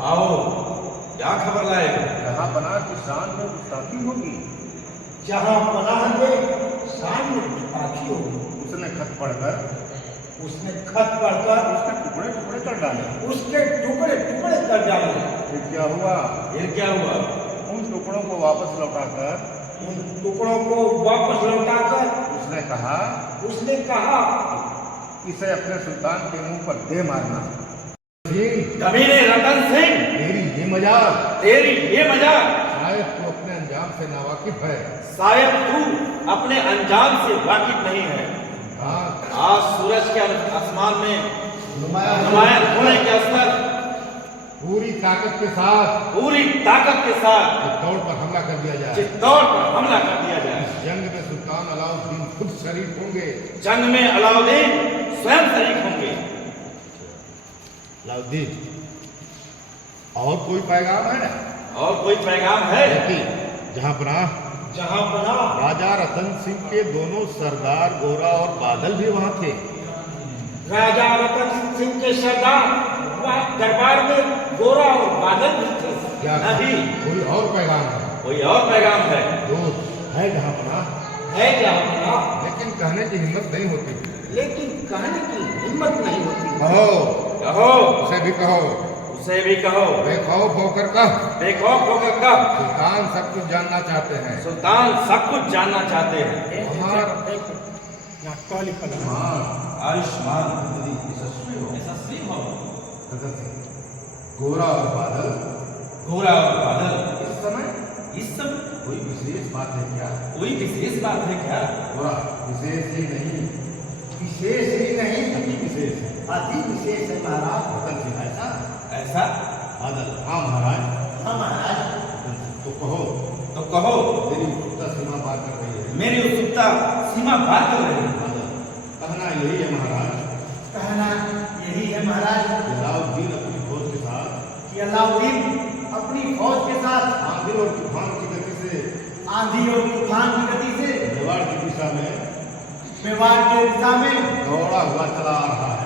आओ, क्या खबर लाए हो? जहाँ पनाह की शान में गुस्ताखी होगी, जहाँ पनाह दे शान में गुस्ताखी होगी, उसने खत पढ़कर उसके टुकड़े टुकड़े कर डाले। उसके टुकड़े टुकड़े कर डाले। फिर क्या हुआ? फिर क्या हुआ? उन टुकड़ों को वापस लौटाकर उन टुकड़ों को वापस लौटाकर उसने कहा इसे अपने सुल्तान के मुंह पर दे मारना। कमीने रतन सिंह, तेरी ये मजाक, तेरी ये मजाक, शायद तू अपने अंजाम से नावाकिफ है। शायद तू अपने अंजाम से वाकिफ नहीं है। हाँ, आज सूरज के आसमान में नुमायां होने के असर पूरी ताकत के साथ चित्तौड़ पर हमला कर दिया जाए। पर हमला कर दिया जाए। इस जंग में सुल्तान अलाउद्दीन खुद शरीक होंगे। जंग में अलाउद्दीन स्वयं शरीक होंगे। अलाउद्दीन, और कोई पैगाम है ना? और कोई पैगाम है? जहाँ पनाह राजा रतन सिंह के दोनों सरदार गोरा और बादल भी वहाँ थे। राजा रतन सिंह के सरदार दरबार में गोरा और बादल भी थे। क्या नहीं, कोई और पैगाम है? कोई और पैगाम है। दोस्त है जहाँ पनाह, है जहाँ पनाह, लेकिन कहने की हिम्मत नहीं होती। लेकिन कहने की हिम्मत नहीं होती। कहो, उसे भी कहो, उसे भी कहो। बेखौफ होकर कह, बेखौफ होकर कह, सुल्तान सब कुछ जानना चाहते हैं। सुल्तान सब कुछ जानना चाहते हैं। आयुष्मान यशस्वी हो। गोरा और बादल, गोरा और बादल, इस समय कोई विशेष बात है क्या? कोई विशेष बात है क्या? गोरा विशेष ही नहीं, अति विशेष है। अति विशेष है महाराज। रतन सिंह ऐसा? बादल, हाँ महाराज। हाँ महाराज। तो कहो, मेरी उत्सुकता सीमा पार कर रही है। मेरी उत्सुकता सीमा पार कर रही है। बादल, कहना यही है महाराज, कहना यही है महाराज अलाउद्दीन अपनी फौज के साथ कि अलाउद्दीन अपनी फौज के साथ आंधी और तूफान की गति से मेवाड़ की दिशा में मेवाड़ की दिशा में दौड़ा हुआ चला आ रहा है।